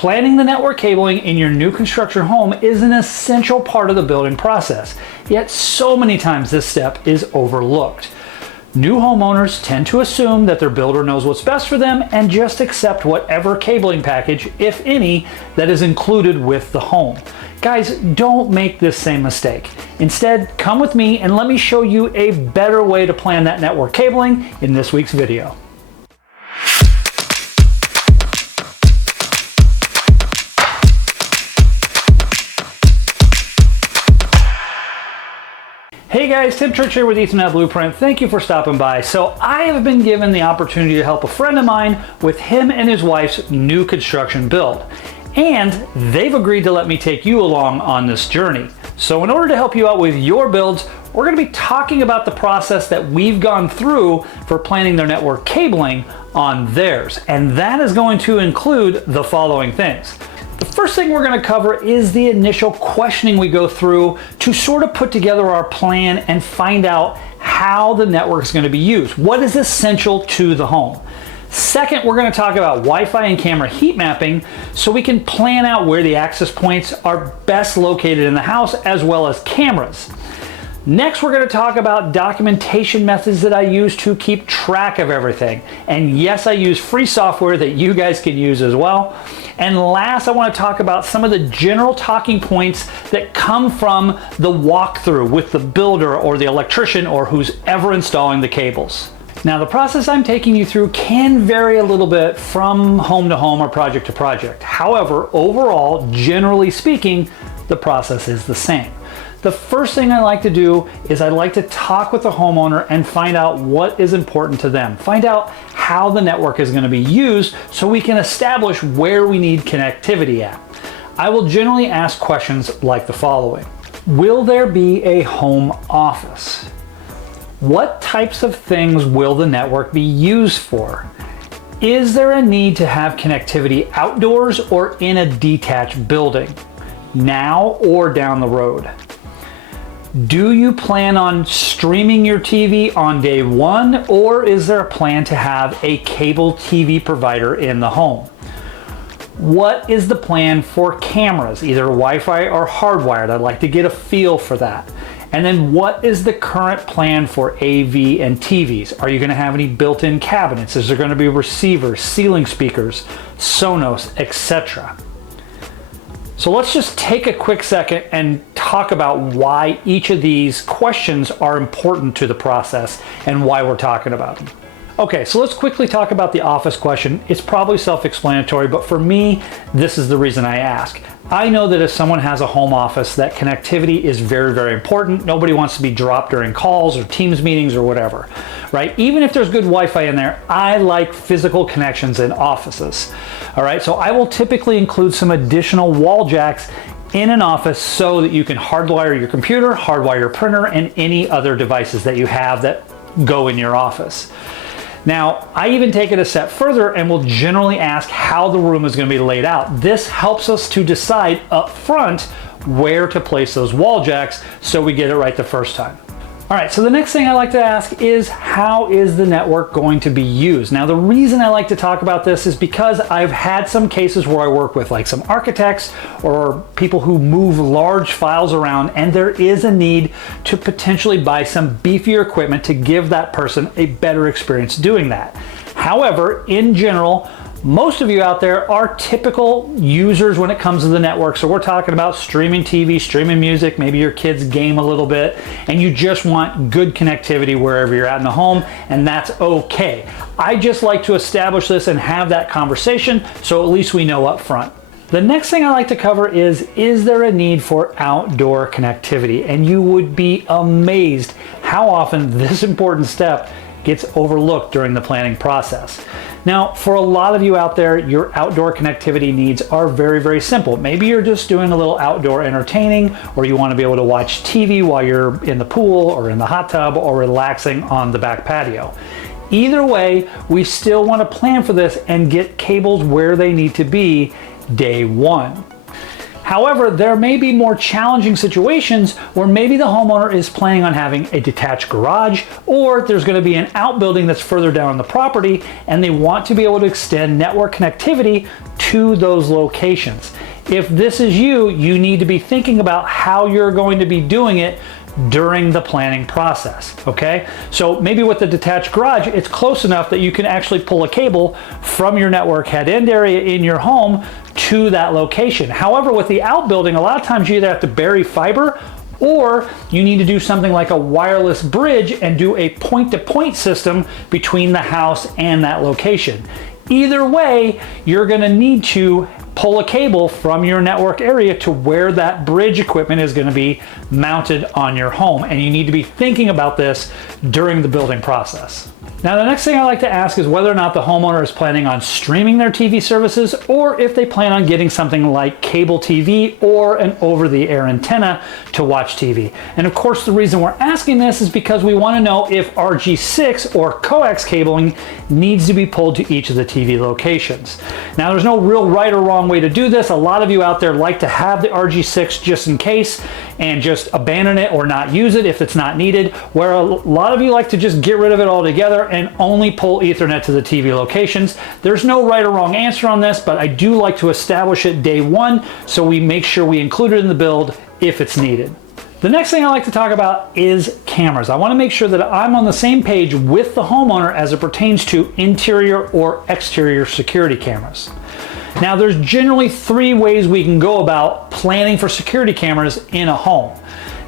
Planning the network cabling in your new construction home is an essential part of the building process, yet so many times this step is overlooked. New homeowners tend to assume that their builder knows what's best for them and just accept whatever cabling package, if any, that is included with the home. Guys, don't make this same mistake. Instead, come with me and let me show you a better way to plan that network cabling in this week's video. Hey guys, Tim Church here with Ethernet Blueprint. Thank you for stopping by. So I have been given the opportunity to help a friend of mine with him and his wife's new construction build. And they've agreed to let me take you along on this journey. So in order to help you out with your builds, we're going to be talking about the process that we've gone through for planning their network cabling on theirs. And that is going to include the following things. The first thing we're going to cover is the initial questioning we go through to sort of put together our plan and find out how the network is going to be used. What is essential to the home? Second, we're going to talk about Wi-Fi and camera heat mapping so we can plan out where the access points are best located in the house, as well as cameras. Next, we're going to talk about documentation methods that I use to keep track of everything. And yes, I use free software that you guys can use as well. And last, I want to talk about some of the general talking points that come from the walkthrough with the builder or the electrician or who's ever installing the cables. Now, the process I'm taking you through can vary a little bit from home to home or project to project. However, overall, generally speaking, the process is the same. The first thing I like to do is I like to talk with the homeowner and find out what is important to them. Find out how the network is going to be used so we can establish where we need connectivity at. I will generally ask questions like the following. Will there be a home office? What types of things will the network be used for? Is there a need to have connectivity outdoors or in a detached building? Now or down the road? Do you plan on streaming your TV on day one, or is there a plan to have a cable TV provider in the home? What is the plan for cameras, either Wi-Fi or hardwired? I'd like to get a feel for that. And then what is the current plan for AV and TVs? Are you going to have any built-in cabinets? Is there going to be receivers, ceiling speakers, Sonos, etc.? So let's just take a quick second and talk about why each of these questions are important to the process and why we're talking about them. Okay, so let's quickly talk about the office question. It's probably self-explanatory, but for me, this is the reason I ask. I know that if someone has a home office, that connectivity is very, very important. Nobody wants to be dropped during calls or Teams meetings or whatever, right? Even if there's good Wi-Fi in there, I like physical connections in offices. All right, so I will typically include some additional wall jacks in an office so that you can hardwire your computer, hardwire your printer, and any other devices that you have that go in your office. Now, I even take it a step further and will generally ask how the room is going to be laid out. This helps us to decide up front where to place those wall jacks so we get it right the first time. All right, so the next thing I like to ask is, how is the network going to be used? Now, the reason I like to talk about this is because I've had some cases where I work with like some architects or people who move large files around, and there is a need to potentially buy some beefier equipment to give that person a better experience doing that. However, in general, most of you out there are typical users when it comes to the network. So we're talking about streaming TV, streaming music, maybe your kids game a little bit, and you just want good connectivity wherever you're at in the home, and that's okay. I just like to establish this and have that conversation so at least we know up front. The next thing I like to cover is there a need for outdoor connectivity? And you would be amazed how often this important step gets overlooked during the planning process. Now, for a lot of you out there, your outdoor connectivity needs are very, very simple. Maybe you're just doing a little outdoor entertaining, or you want to be able to watch TV while you're in the pool or in the hot tub or relaxing on the back patio. Either way, we still want to plan for this and get cables where they need to be day one. However, there may be more challenging situations where maybe the homeowner is planning on having a detached garage, or there's going to be an outbuilding that's further down the property and they want to be able to extend network connectivity to those locations. If this is you, you need to be thinking about how you're going to be doing it during the planning process, okay? So maybe with the detached garage, it's close enough that you can actually pull a cable from your network head-end area in your home to that location. However, with the outbuilding, a lot of times you either have to bury fiber or you need to do something like a wireless bridge and do a point-to-point system between the house and that location. Either way, you're gonna need to pull a cable from your network area to where that bridge equipment is going to be mounted on your home. And you need to be thinking about this during the building process. Now, the next thing I like to ask is whether or not the homeowner is planning on streaming their TV services, or if they plan on getting something like cable TV or an over-the-air antenna to watch TV. And of course, the reason we're asking this is because we want to know if RG6 or coax cabling needs to be pulled to each of the TV locations. Now, there's no real right or wrong way to do this. A lot of you out there like to have the RG6 just in case and just abandon it or not use it if it's not needed, where a lot of you like to just get rid of it altogether and only pull Ethernet to the TV locations. There's no right or wrong answer on this, but I do like to establish it day one so we make sure we include it in the build if it's needed. The next thing I like to talk about is cameras. I want to make sure that I'm on the same page with the homeowner as it pertains to interior or exterior security cameras. Now, there's generally 3 ways we can go about planning for security cameras in a home.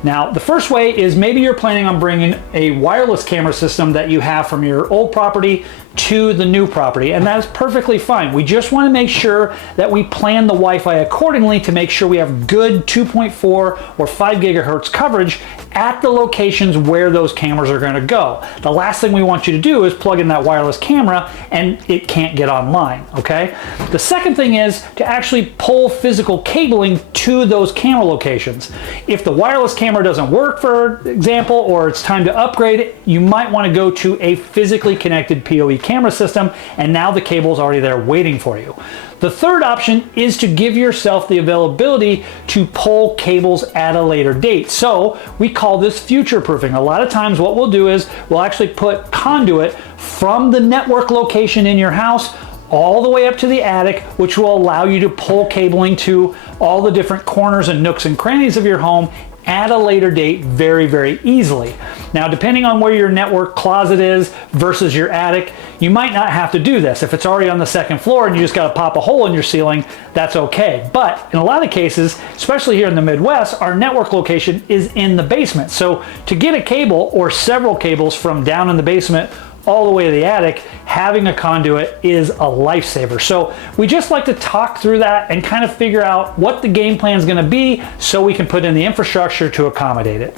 Now, the first way is maybe you're planning on bringing a wireless camera system that you have from your old property to the new property, and that is perfectly fine. We just want to make sure that we plan the Wi-Fi accordingly to make sure we have good 2.4 or 5 gigahertz coverage at the locations where those cameras are going to go. The last thing we want you to do is plug in that wireless camera and it can't get online, okay? The second thing is to actually pull physical cabling to those camera locations. If the wireless camera doesn't work, for example, or it's time to upgrade it, you might want to go to a physically connected PoE camera system, and now the cable's already there waiting for you. The third option is to give yourself the availability to pull cables at a later date. So we call this future proofing. A lot of times what we'll do is we'll actually put conduit from the network location in your house all the way up to the attic, which will allow you to pull cabling to all the different corners and nooks and crannies of your home at a later date very, very easily. Now, depending on where your network closet is versus your attic, you might not have to do this. If it's already on the 2nd floor and you just got to pop a hole in your ceiling, that's okay. But in a lot of cases, especially here in the Midwest, our network location is in the basement. So to get a cable or several cables from down in the basement all the way to the attic, having a conduit is a lifesaver. So we just like to talk through that and kind of figure out what the game plan is going to be so we can put in the infrastructure to accommodate it.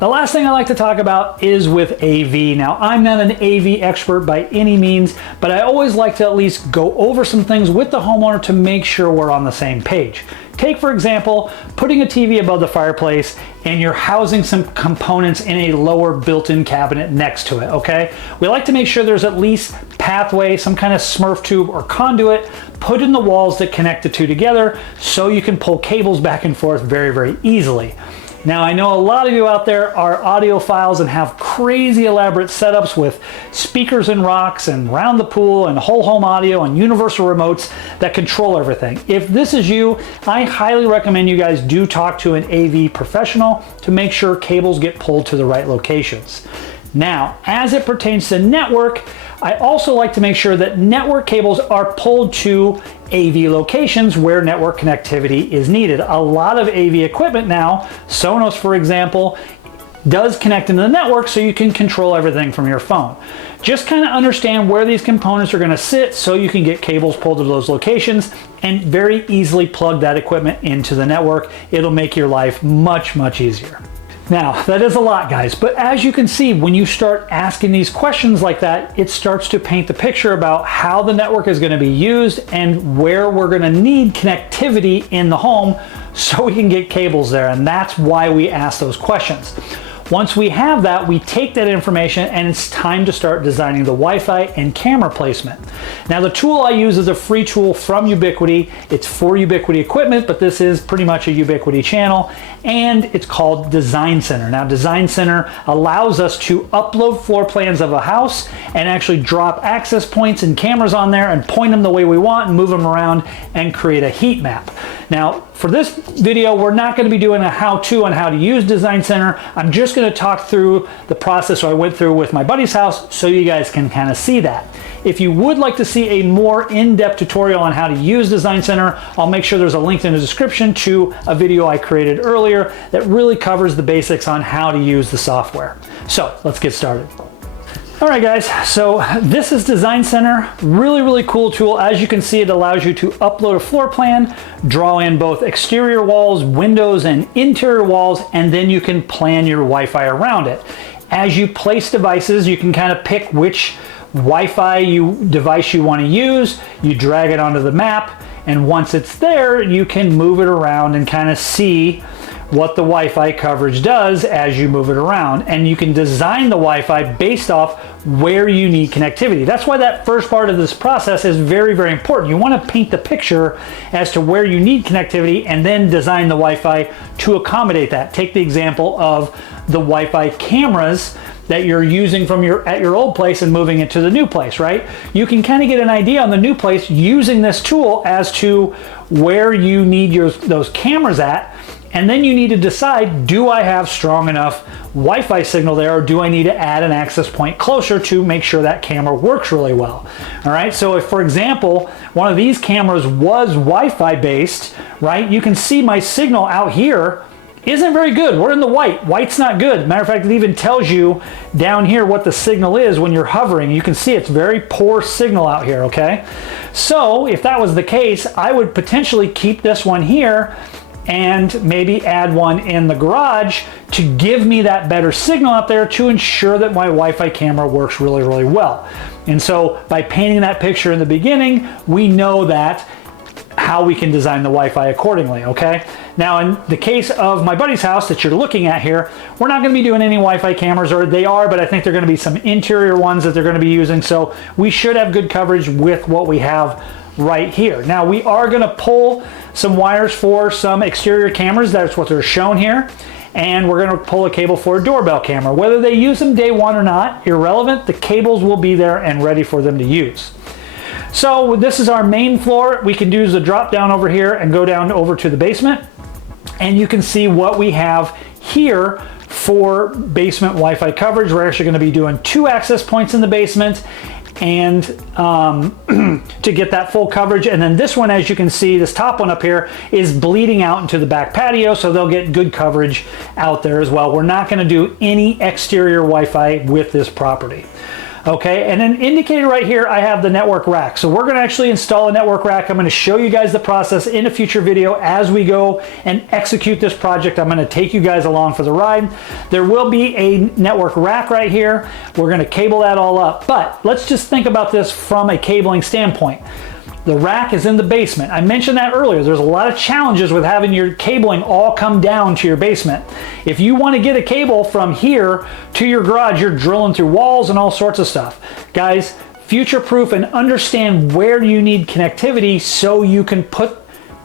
The last thing I like to talk about is with AV. Now, I'm not an AV expert by any means, but I always like to at least go over some things with the homeowner to make sure we're on the same page. Take, for example, putting a TV above the fireplace and you're housing some components in a lower built-in cabinet next to it, okay? We like to make sure there's at least pathway, some kind of Smurf tube or conduit put in the walls that connect the two together so you can pull cables back and forth very, very easily. Now, I know a lot of you out there are audiophiles and have crazy elaborate setups with speakers and rocks and round the pool and whole home audio and universal remotes that control everything. If this is you, I highly recommend you guys do talk to an AV professional to make sure cables get pulled to the right locations. Now, as it pertains to network, I also like to make sure that network cables are pulled to AV locations where network connectivity is needed. A lot of AV equipment now, Sonos for example, does connect into the network so you can control everything from your phone. Just kind of understand where these components are going to sit so you can get cables pulled to those locations and very easily plug that equipment into the network. It'll make your life much, much easier. Now, that is a lot, guys, but as you can see, when you start asking these questions like that, it starts to paint the picture about how the network is going to be used and where we're going to need connectivity in the home so we can get cables there, and that's why we ask those questions. Once we have that, we take that information and it's time to start designing the Wi-Fi and camera placement. Now the tool I use is a free tool from Ubiquiti. It's for Ubiquiti equipment, but this is pretty much a Ubiquiti channel, and it's called Design Center. Now Design Center allows us to upload floor plans of a house and actually drop access points and cameras on there and point them the way we want and move them around and create a heat map. Now for this video, we're not going to be doing a how-to on how to use Design Center. I'm just going to talk through the process I went through with my buddy's house so you guys can kind of see that. If you would like to see a more in-depth tutorial on how to use Design Center, I'll make sure there's a link in the description to a video I created earlier that really covers the basics on how to use the software. So let's get started. All right guys, so this is Design Center. Really cool tool. As you can see, it allows you to upload a floor plan, draw in both exterior walls, windows, and interior walls, and then you can plan your Wi-Fi around it. As you place devices, you can kind of pick which Wi-Fi device you want to use. You drag it onto the map, and once it's there, you can move it around and kind of see what the Wi-Fi coverage does as you move it around. And you can design the Wi-Fi based off where you need connectivity. That's why that first part of this process is very important. You want to paint the picture as to where you need connectivity and then design the Wi-Fi to accommodate that. Take the example of the Wi-Fi cameras that you're using from at your old place and moving it to the new place, right? You can kind of get an idea on the new place using this tool as to where you need those cameras at. And then you need to decide, do I have strong enough Wi-Fi signal there, or do I need to add an access point closer to make sure that camera works really well? All right, so if, for example, one of these cameras was Wi-Fi based, right, you can see my signal out here isn't very good. We're in the white. White's not good. Matter of fact, it even tells you down here what the signal is when you're hovering. You can see it's very poor signal out here, okay? So if that was the case, I would potentially keep this one here and maybe add one in the garage to give me that better signal out there to ensure that my Wi-Fi camera works really well. And so by painting that picture in the beginning, we know that how we can design the Wi-Fi accordingly, okay? Now in the case of my buddy's house that you're looking at here, we're not gonna be doing any Wi-Fi cameras, or they are, but I think they're gonna be some interior ones that they're gonna be using, so we should have good coverage with what we have right here. Now we are gonna pull some wires for some exterior cameras. That's what they're shown here. And we're gonna pull a cable for a doorbell camera. Whether they use them day one or not, irrelevant, the cables will be there and ready for them to use. So this is our main floor. We can do the drop down over here and go down over to the basement. And you can see what we have here for basement Wi-Fi coverage. We're actually gonna be doing 2 access points in the basement and to get that full coverage. And then this one, as you can see, this top one up here is bleeding out into the back patio, so they'll get good coverage out there as well. We're not gonna do any exterior Wi-Fi with this property. Okay, and then indicated right here, I have the network rack. So we're gonna actually install a network rack. I'm gonna show you guys the process in a future video as we go and execute this project. I'm gonna take you guys along for the ride. There will be a network rack right here. We're gonna cable that all up, but let's just think about this from a cabling standpoint. The rack is in the basement. I mentioned that earlier. There's a lot of challenges with having your cabling all come down to your basement. If you want to get a cable from here to your garage, you're drilling through walls and all sorts of stuff. Guys, future-proof and understand where you need connectivity so you can put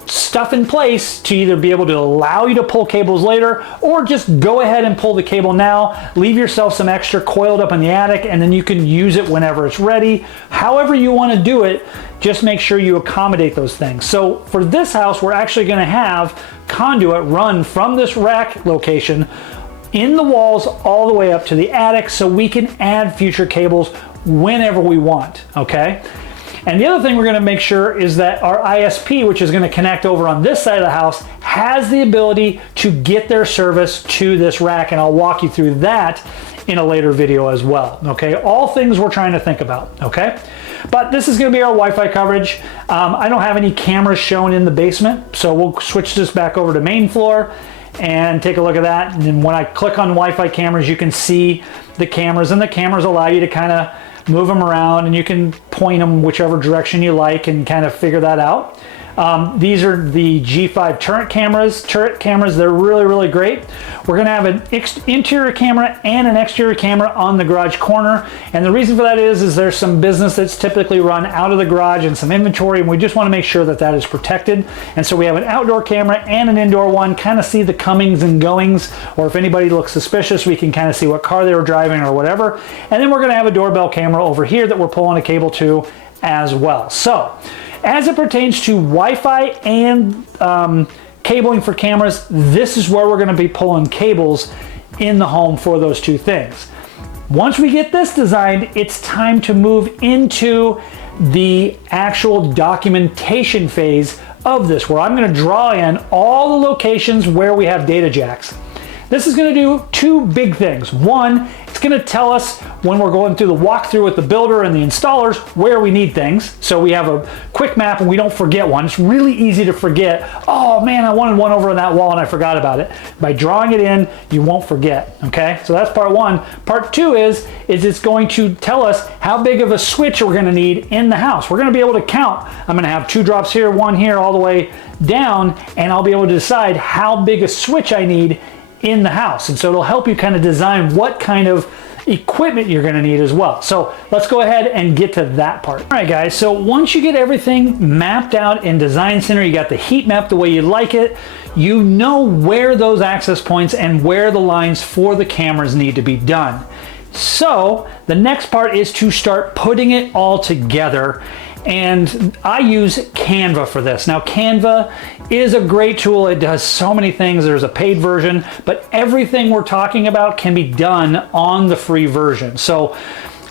stuff in place to either be able to allow you to pull cables later, or just go ahead and pull the cable now, leave yourself some extra coiled up in the attic, and then you can use it whenever it's ready. However you want to do it, just make sure you accommodate those things. So for this house, we're actually going to have conduit run from this rack location in the walls all the way up to the attic, so we can add future cables whenever we want, okay? And the other thing we're going to make sure is that our ISP, which is going to connect over on this side of the house, has the ability to get their service to this rack, and I'll walk you through that in a later video as well, okay? All things we're trying to think about, okay? But this is going to be our Wi-Fi coverage. I don't have any cameras shown in the basement, so we'll switch this back over to main floor and take a look at that. And then when I click on Wi-Fi cameras, you can see the cameras, and the cameras allow you to kind of move them around, and you can point them whichever direction you like and kind of figure that out. These are the G5 turret cameras. They're really, really great. We're gonna have an interior camera and an exterior camera on the garage corner. And the reason for that is there's some business that's typically run out of the garage and some inventory, and we just wanna make sure that that is protected. And so we have an outdoor camera and an indoor one, kind of see the comings and goings, or if anybody looks suspicious, we can kind of see what car they were driving or whatever. And then we're gonna have a doorbell camera over here that we're pulling a cable to as well. So, as it pertains to Wi-Fi and cabling for cameras, this is where we're going to be pulling cables in the home for those two things. Once we get this designed, it's time to move into the actual documentation phase of this, where I'm going to draw in all the locations where we have data jacks. This is going to do two big things. One, it's going to tell us when we're going through the walkthrough with the builder and the installers where we need things. So we have a quick map and we don't forget one. It's really easy to forget. Oh man, I wanted one over on that wall and I forgot about it. By drawing it in, you won't forget. Okay, so that's part one. Part two is it's going to tell us how big of a switch we're going to need in the house. We're going to be able to count. I'm going to have 2 drops here, 1 here, all the way down, and I'll be able to decide how big a switch I need in the house. And so it'll help you kind of design what kind of equipment you're going to need as well. So let's go ahead and get to that part. All right guys, so once you get everything mapped out in Design Center, you got the heat map the way you like it, you know where those access points and where the lines for the cameras need to be done. So the next part is to start putting it all together. And I use Canva for this. Now Canva is a great tool. It does so many things. There's a paid version, but everything we're talking about can be done on the free version. So,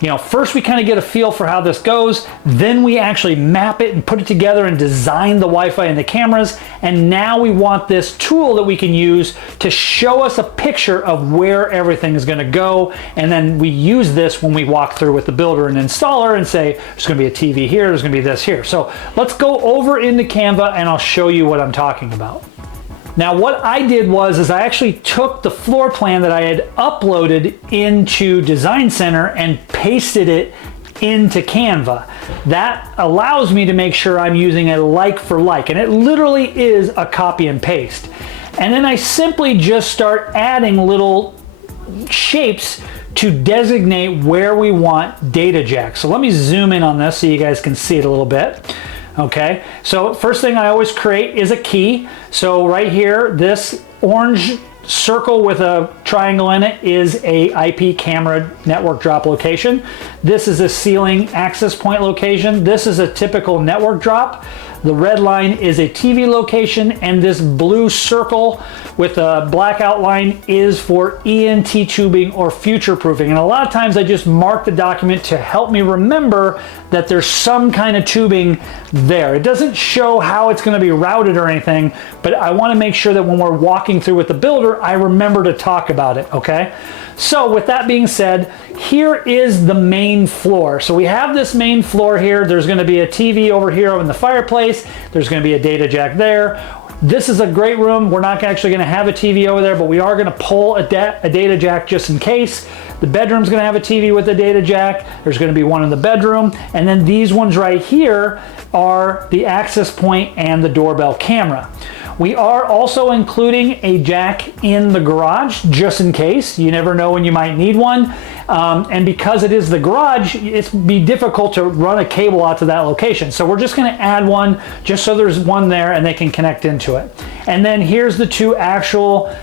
you know, first we kind of get a feel for how this goes, then we actually map it and put it together and design the Wi-Fi and the cameras, and now we want this tool that we can use to show us a picture of where everything is going to go, and then we use this when we walk through with the builder and installer and say, there's going to be a TV here, there's going to be this here. So let's go over into Canva and I'll show you what I'm talking about. Now what I did was I actually took the floor plan that I had uploaded into Design Center and pasted it into Canva. That allows me to make sure I'm using a like for like, and it literally is a copy and paste. And then I simply just start adding little shapes to designate where we want data jacks. So let me zoom in on this so you guys can see it a little bit. Okay, so first thing I always create is a key. So right here, this orange circle with a triangle in it is a IP camera network drop location. This is a ceiling access point location. This is a typical network drop. The red line is a TV location, and this blue circle with a black outline is for ENT tubing or future proofing. And a lot of times I just mark the document to help me remember that there's some kind of tubing there. It doesn't show how it's going to be routed or anything, but I want to make sure that when we're walking through with the builder, I remember to talk about it, okay? So with that being said, here is the main floor. So we have this main floor here. There's going to be a TV over here in the fireplace. There's going to be a data jack there. This is a great room. We're not actually going to have a TV over there, but we are going to pull a data jack just in case. The bedroom's going to have a TV with a data jack. There's going to be one in the bedroom. And then these ones right here are the access point and the doorbell camera. We are also including a jack in the garage just in case. You never know when you might need one. And because it is the garage, it'd be difficult to run a cable out to that location. So we're just going to add one just so there's one there and they can connect into it. And then here's the 2 actual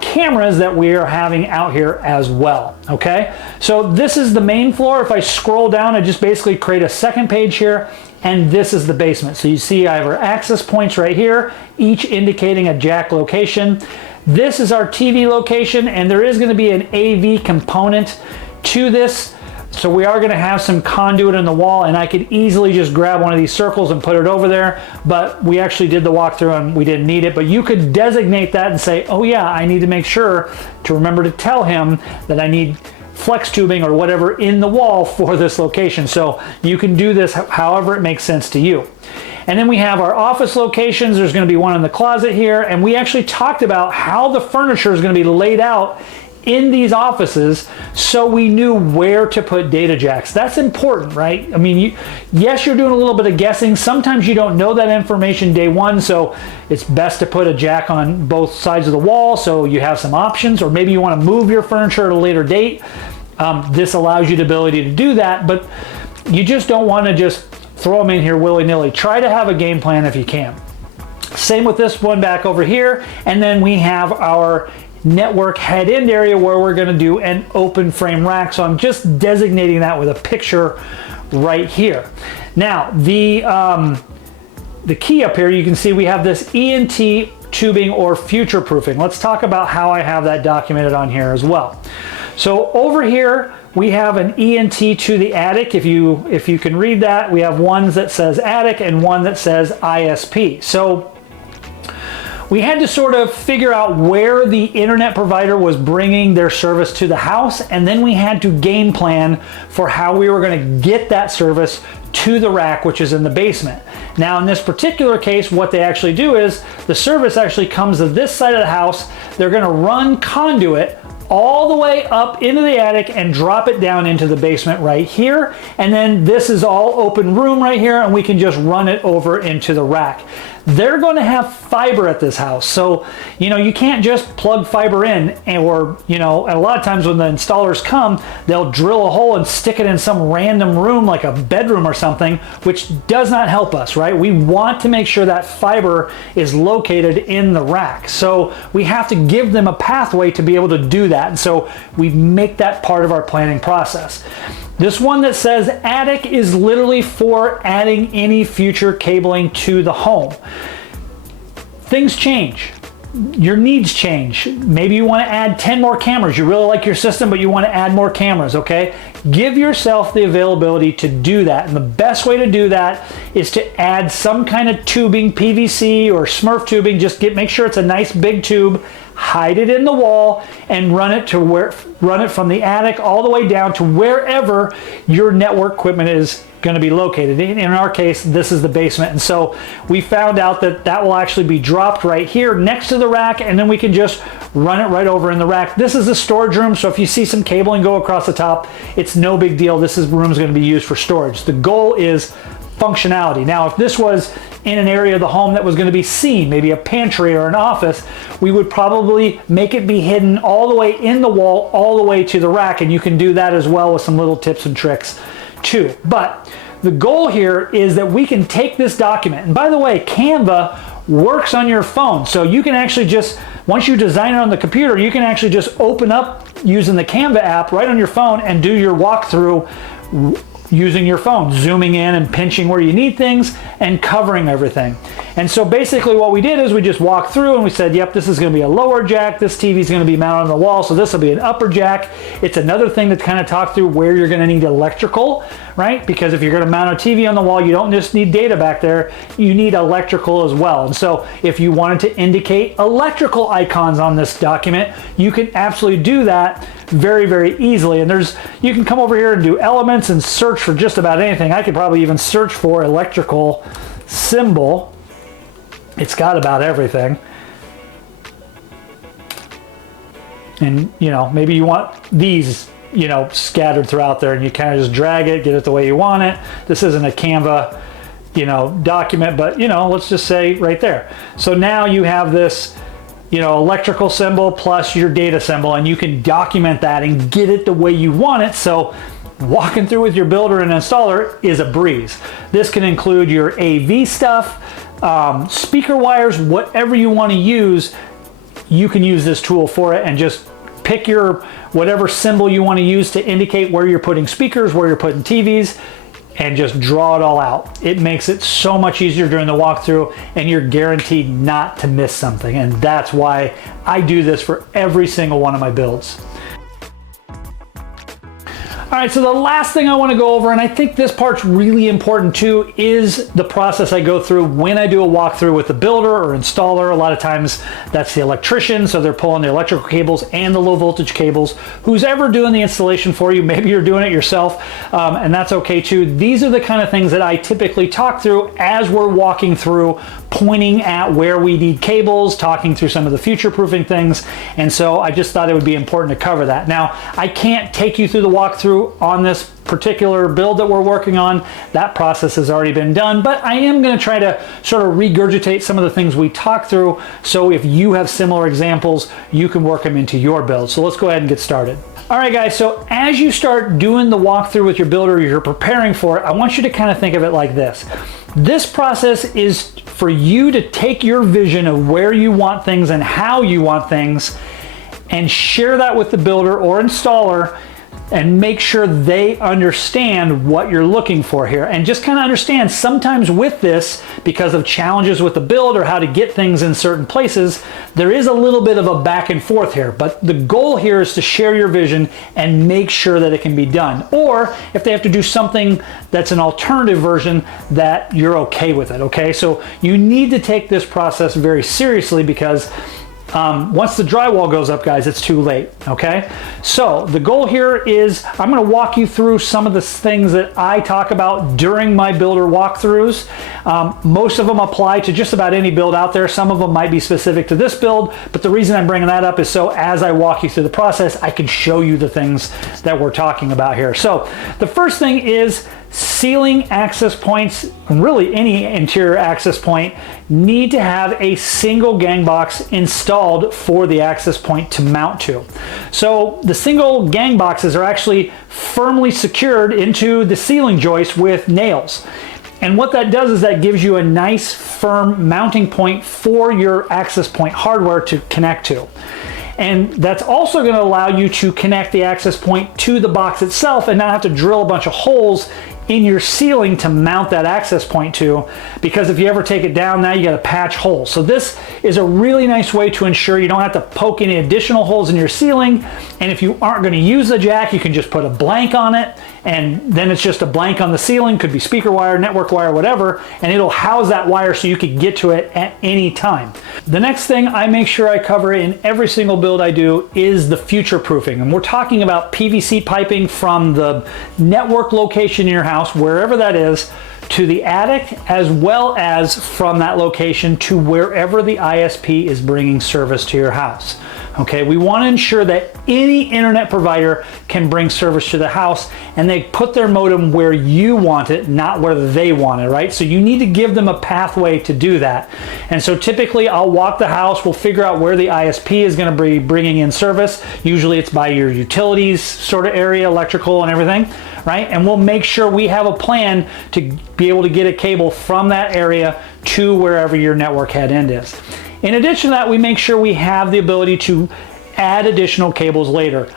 cameras that we are having out here as well. Okay, so this is the main floor. If I scroll down, I just basically create a second page here, and this is the basement. So you see I have our access points right here, each indicating a jack location. This is our TV location, and there is going to be an AV component to this. So we are going to have some conduit in the wall, and I could easily just grab one of these circles and put it over there, but we actually did the walkthrough and we didn't need it. But you could designate that and say, oh yeah, I need to make sure to remember to tell him that I need flex tubing or whatever in the wall for this location. So you can do this however it makes sense to you. And then we have our office locations. There's going to be one in the closet here, and we actually talked about how the furniture is going to be laid out in these offices so we knew where to put data jacks. That's important, right? I mean, yes, you're doing a little bit of guessing. Sometimes you don't know that information day one, so it's best to put a jack on both sides of the wall so you have some options, or maybe you want to move your furniture at a later date. This allows you the ability to do that, but you just don't want to just throw them in here willy-nilly. Try to have a game plan if you can. Same with this one back over here, and then we have our network head-end area where we're going to do an open frame rack. So I'm just designating that with a picture right here. Now the key up here, you can see we have this ENT tubing or future proofing. Let's talk about how I have that documented on here as well. So over here we have an ENT to the attic. If you can read that, we have one that says attic and one that says ISP. So we had to sort of figure out where the internet provider was bringing their service to the house, and then we had to game plan for how we were going to get that service to the rack, which is in the basement. Now in this particular case, what they actually do is the service actually comes to this side of the house. They're going to run conduit all the way up into the attic and drop it down into the basement right here. And then this is all open room right here, and we can just run it over into the rack. They're going to have fiber at this house. So, you can't just plug fiber in, or, and a lot of times when the installers come, they'll drill a hole and stick it in some random room like a bedroom or something, which does not help us, right? We want to make sure that fiber is located in the rack. So we have to give them a pathway to be able to do that. And so we make that part of our planning process. This one that says attic is literally for adding any future cabling to the home. Things change. Your needs change. Maybe you want to add 10 more cameras. You really like your system, but you want to add more cameras, okay? Give yourself the availability to do that. And the best way to do that is to add some kind of tubing, PVC or Smurf tubing. Just make sure it's a nice big tube, hide it in the wall, and run it from the attic all the way down to wherever your network equipment is going to be located. In our case, this is the basement. And so we found out that will actually be dropped right here next to the rack, and then we can just run it right over in the rack. This is a storage room, so if you see some cabling go across the top, it's no big deal. This room is going to be used for storage. The goal is functionality. Now, if this was in an area of the home that was going to be seen, maybe a pantry or an office, we would probably make it be hidden all the way in the wall, all the way to the rack, and you can do that as well with some little tips and tricks too. But the goal here is that we can take this document, and by the way, Canva works on your phone, so you can actually just, once you design it on the computer, you can actually just open up using the Canva app right on your phone and do your walkthrough using your phone, zooming in and pinching where you need things and covering everything. And so basically what we did is we just walked through and we said, yep, this is going to be a lower jack, this TV is going to be mounted on the wall, so this will be an upper jack. It's another thing to kind of talk through where you're going to need electrical, right? Because if you're going to mount a TV on the wall, you don't just need data back there, you need electrical as well. And so if you wanted to indicate electrical icons on this document, you can absolutely do that very, very easily. And you can come over here and do elements and search for just about anything. I could probably even search for electrical symbol. It's got about everything. And maybe you want these scattered throughout there, and you kind of just drag it, get it the way you want it. This isn't a Canva document, but let's just say right there. So now you have this electrical symbol plus your data symbol, and you can document that and get it the way you want it. So walking through with your builder and installer is a breeze. This can include your AV stuff, speaker wires, whatever you want to use, you can use this tool for it, and just pick your whatever symbol you want to use to indicate where you're putting speakers, where you're putting TVs, and just draw it all out. It makes it so much easier during the walkthrough, and you're guaranteed not to miss something. And that's why I do this for every single one of my builds. All right, so the last thing I want to go over, and I think this part's really important too, is the process I go through when I do a walkthrough with the builder or installer. A lot of times that's the electrician, so they're pulling the electrical cables and the low voltage cables. Who's ever doing the installation for you, maybe you're doing it yourself, and that's okay too. These are the kind of things that I typically talk through as we're walking through, pointing at where we need cables, talking through some of the future-proofing things, and so I just thought it would be important to cover that. Now, I can't take you through the walkthrough on this particular build that we're working on. That process has already been done, but I am going to try to sort of regurgitate some of the things we talked through, so if you have similar examples, you can work them into your build. So let's go ahead and get started. All right, guys, so as you start doing the walkthrough with your builder, you're preparing for it, I want you to kind of think of it like this. This process is for you to take your vision of where you want things and how you want things and share that with the builder or installer and make sure they understand what you're looking for here. And just kind of understand, sometimes with this, because of challenges with the build or how to get things in certain places, there is a little bit of a back and forth here. But the goal here is to share your vision and make sure that it can be done. Or if they have to do something that's an alternative version, that you're okay with it, okay? So you need to take this process very seriously, because once the drywall goes up, guys, it's too late, okay? So the goal here is I'm gonna walk you through some of the things that I talk about during my builder walkthroughs. Most of them apply to just about any build out there. Some of them might be specific to this build, but the reason I'm bringing that up is so as I walk you through the process, I can show you the things that we're talking about here. So the first thing is ceiling access points, and really any interior access point, need to have a single gang box installed for the access point to mount to. So the single gang boxes are actually firmly secured into the ceiling joist with nails. And what that does is that gives you a nice firm mounting point for your access point hardware to connect to. And that's also going to allow you to connect the access point to the box itself and not have to drill a bunch of holes in your ceiling to mount that access point to, because if you ever take it down, now you got to patch holes. So this is a really nice way to ensure you don't have to poke any additional holes in your ceiling. And if you aren't going to use the jack, you can just put a blank on it, and then it's just a blank on the ceiling, could be speaker wire, network wire, whatever, and it'll house that wire so you can get to it at any time. The next thing I make sure I cover in every single build I do is the future proofing. And we're talking about PVC piping from the network location in your house, wherever that is, to the attic, as well as from that location to wherever the ISP is bringing service to your house. Okay, we want to ensure that any internet provider can bring service to the house, and they put their modem where you want it, not where they want it, right? So you need to give them a pathway to do that. And so typically I'll walk the house, we'll figure out where the ISP is going to be bringing in service. Usually it's by your utilities sort of area, electrical and everything, right? And we'll make sure we have a plan to be able to get a cable from that area to wherever your network head end is. In addition to that, we make sure we have the ability to add additional cables later.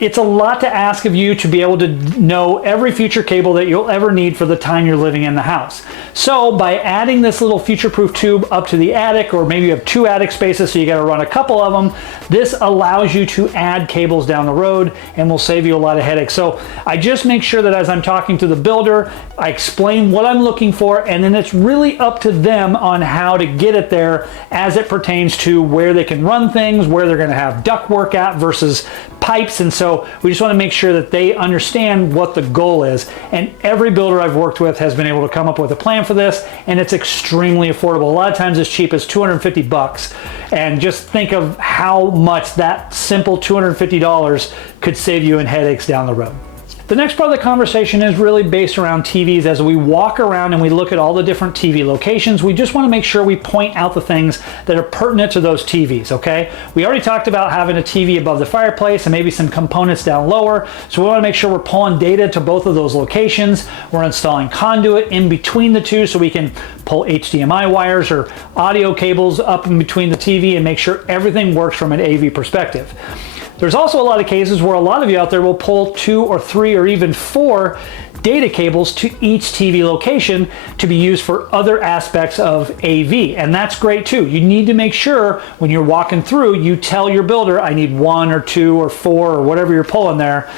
It's a lot to ask of you to be able to know every future cable that you'll ever need for the time you're living in the house. So by adding this little future-proof tube up to the attic, or maybe you have 2 attic spaces so you got to run a couple of them, this allows you to add cables down the road and will save you a lot of headaches. So I just make sure that as I'm talking to the builder, I explain what I'm looking for, and then it's really up to them on how to get it there as it pertains to where they can run things, where they're going to have ductwork at versus pipes. And so we just want to make sure that they understand what the goal is. And every builder I've worked with has been able to come up with a plan for this, and it's extremely affordable. A lot of times as cheap as $250. And just think of how much that simple $250 could save you in headaches down the road. The next part of the conversation is really based around TVs. As we walk around and we look at all the different TV locations, we just want to make sure we point out the things that are pertinent to those TVs, okay? We already talked about having a TV above the fireplace and maybe some components down lower, so we want to make sure we're pulling data to both of those locations. We're installing conduit in between the two so we can pull HDMI wires or audio cables up in between the TV and make sure everything works from an AV perspective. There's also a lot of cases where a lot of you out there will pull 2 or 3 or even 4 data cables to each TV location to be used for other aspects of AV, and that's great too. You need to make sure when you're walking through, you tell your builder, I need 1 or 2 or 4 or whatever you're pulling there,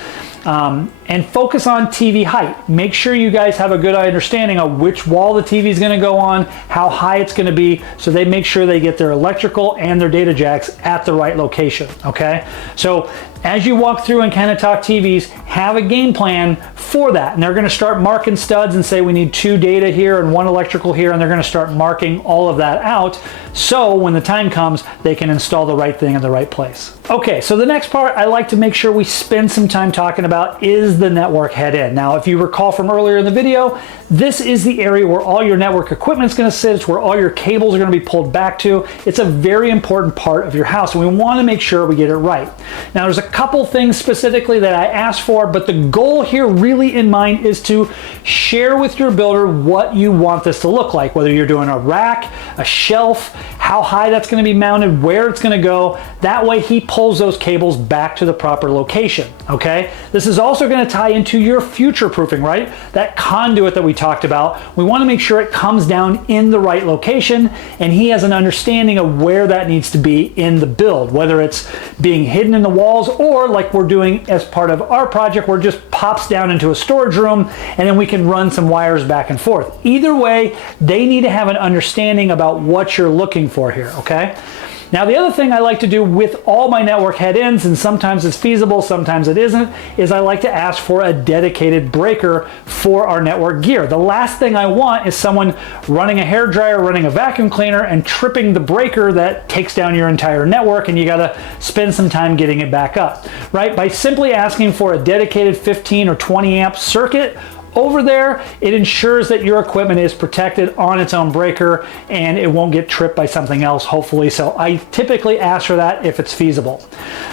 And focus on TV height. Make sure you guys have a good understanding of which wall the TV is going to go on, how high it's going to be, so they make sure they get their electrical and their data jacks at the right location, okay? So as you walk through and kind of talk TVs, have a game plan for that. And they're going to start marking studs and say we need 2 data here and 1 electrical here, and they're going to start marking all of that out, so when the time comes, they can install the right thing in the right place. Okay, so the next part I like to make sure we spend some time talking about is the network head-in. Now, if you recall from earlier in the video, this is the area where all your network equipment is going to sit. It's where all your cables are going to be pulled back to. It's a very important part of your house, and we want to make sure we get it right. Now, there's a couple things specifically that I asked for, but the goal here really in mind is to share with your builder what you want this to look like, whether you're doing a rack, a shelf, how high that's going to be mounted, where it's going to go. That way he pulls those cables back to the proper location, okay? This is also going to tie into your future proofing, right? That conduit that we talked about, we want to make sure it comes down in the right location, and he has an understanding of where that needs to be in the build, whether it's being hidden in the walls or like we're doing as part of our project where it just pops down into a storage room and then we can run some wires back and forth. Either way, they need to have an understanding about what you're looking for here, okay? Now, the other thing I like to do with all my network head-ins, and sometimes it's feasible, sometimes it isn't, is I like to ask for a dedicated breaker for our network gear. The last thing I want is someone running a hairdryer, running a vacuum cleaner, and tripping the breaker that takes down your entire network, and you gotta spend some time getting it back up, right? By simply asking for a dedicated 15 or 20 amp circuit over there, it ensures that your equipment is protected on its own breaker and it won't get tripped by something else, hopefully. So I typically ask for that if it's feasible.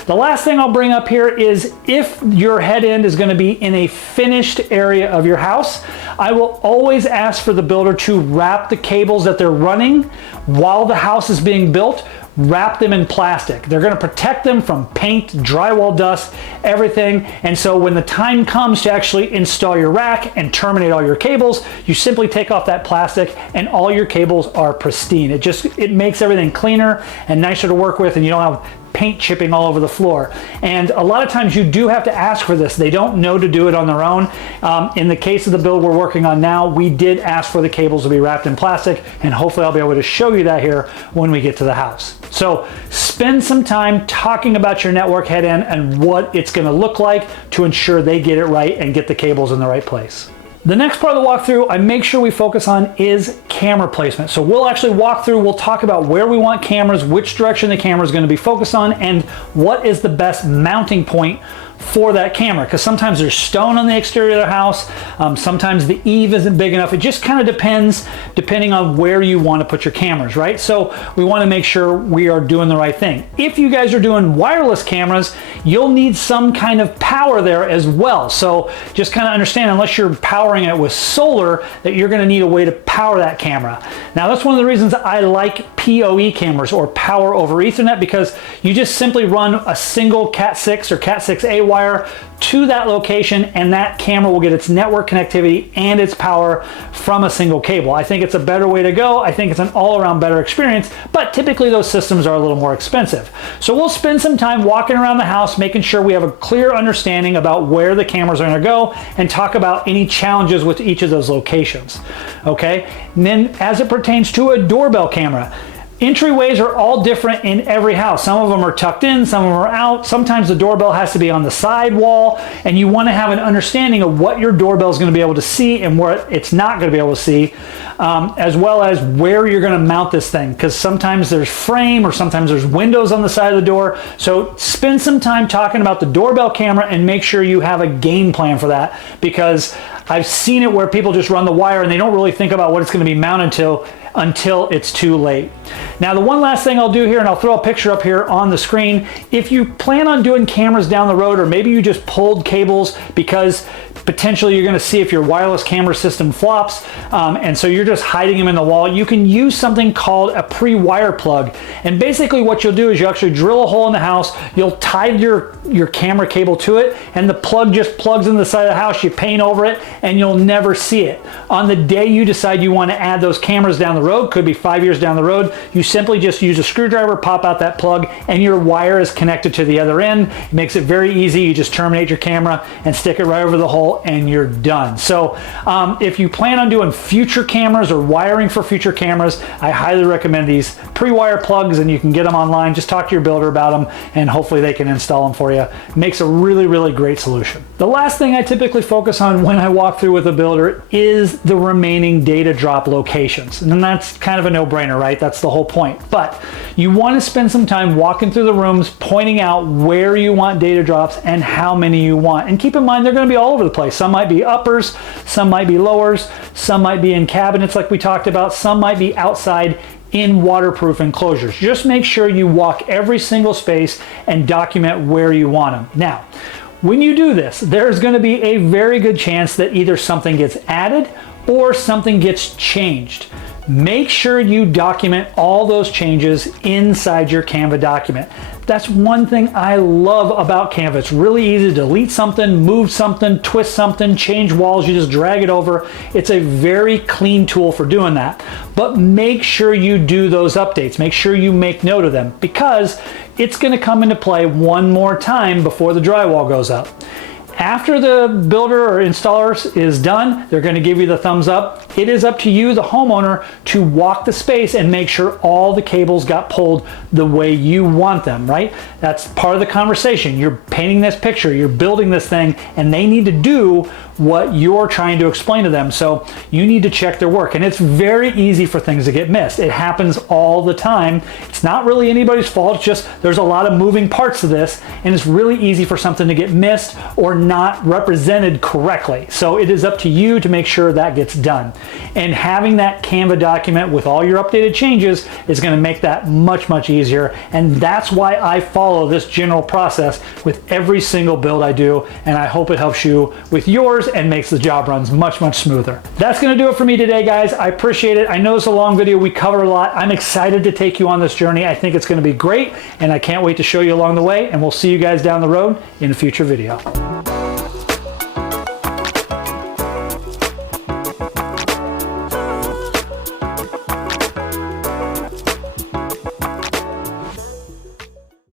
The last thing I'll bring up here is if your head end is going to be in a finished area of your house, I will always ask for the builder to wrap the cables that they're running while the house is being built. Wrap them in plastic. They're going to protect them from paint, drywall dust, everything. And so when the time comes to actually install your rack and terminate all your cables, you simply take off that plastic and all your cables are pristine. It makes everything cleaner and nicer to work with, and you don't have paint chipping all over the floor. And a lot of times you do have to ask for this. They don't know to do it on their own. In the case of the build we're working on now, we did ask for the cables to be wrapped in plastic, and hopefully I'll be able to show you that here when we get to the house. So spend some time talking about your network head end and what it's going to look like to ensure they get it right and get the cables in the right place. The next part of the walkthrough I make sure we focus on is camera placement. So we'll actually walk through, we'll talk about where we want cameras, which direction the camera is going to be focused on, and what is the best mounting point for that camera, because sometimes there's stone on the exterior of the house, sometimes the eave isn't big enough. It just kind of depends, depending on where you want to put your cameras, right? So we want to make sure we are doing the right thing. If you guys are doing wireless cameras, you'll need some kind of power there as well. So just kind of understand, unless you're powering it with solar, that you're going to need a way to power that camera. Now, that's one of the reasons I like PoE cameras, or power over Ethernet, because you just simply run a single Cat6 or Cat6A wire to that location, and that camera will get its network connectivity and its power from a single cable. I think it's a better way to go. I think it's an all-around better experience, but typically those systems are a little more expensive. So we'll spend some time walking around the house, making sure we have a clear understanding about where the cameras are going to go, and talk about any challenges with each of those locations. Okay? And then as it pertains to a doorbell camera, entryways are all different in every house. Some of them are tucked in, some of them are out. Sometimes the doorbell has to be on the side wall, and you want to have an understanding of what your doorbell is going to be able to see and where it's not going to be able to see, as well as where you're going to mount this thing, because sometimes there's frame or sometimes there's windows on the side of the door. So spend some time talking about the doorbell camera and make sure you have a game plan for that, because I've seen it where people just run the wire and they don't really think about what it's going to be mounted to until it's too late. Now, the one last thing I'll do here, and I'll throw a picture up here on the screen, if you plan on doing cameras down the road, or maybe you just pulled cables because potentially you're gonna see if your wireless camera system flops, and so you're just hiding them in the wall, you can use something called a pre-wire plug. And basically what you'll do is you actually drill a hole in the house, you'll tie your camera cable to it, and the plug just plugs in the side of the house, you paint over it, and you'll never see it. On the day you decide you want to add those cameras down the road, could be 5 years down the road, you simply just use a screwdriver, pop out that plug, and your wire is connected to the other end. It makes it very easy. You just terminate your camera and stick it right over the hole, and you're done. So if you plan on doing future cameras or wiring for future cameras, I highly recommend these pre-wire plugs, and you can get them online. Just talk to your builder about them, and hopefully they can install them for you. It makes a really, really great solution. The last thing I typically focus on when I walk through with a builder is the remaining data drop locations. And that's kind of a no-brainer, right? That's the whole point. But you want to spend some time walking through the rooms, pointing out where you want data drops and how many you want. And keep in mind, they're going to be all over the place. Some might be uppers, some might be lowers, some might be in cabinets like we talked about, some might be outside in waterproof enclosures. Just make sure you walk every single space and document where you want them. Now, when you do this, there's going to be a very good chance that either something gets added or something gets changed. Make sure you document all those changes inside your Canva document. That's one thing I love about Canva. It's really easy to delete something, move something, twist something, change walls. You just drag it over. It's a very clean tool for doing that. But make sure you do those updates. Make sure you make note of them, because it's going to come into play one more time before the drywall goes up. After the builder or installer is done, they're going to give you the thumbs up. It is up to you, the homeowner, to walk the space and make sure all the cables got pulled the way you want them, right? That's part of the conversation. You're painting this picture, you're building this thing, and they need to do what you're trying to explain to them. So you need to check their work. And it's very easy for things to get missed. It happens all the time. It's not really anybody's fault. It's just there's a lot of moving parts to this, and it's really easy for something to get missed or not represented correctly. So it is up to you to make sure that gets done. And having that Canva document with all your updated changes is going to make that much, much easier. And that's why I follow this general process with every single build I do. And I hope it helps you with yours and makes the job runs much, much smoother. That's going to do it for me today, guys. I appreciate it. I know it's a long video. We cover a lot. I'm excited to take you on this journey. I think it's going to be great, and I can't wait to show you along the way, and we'll see you guys down the road in a future video.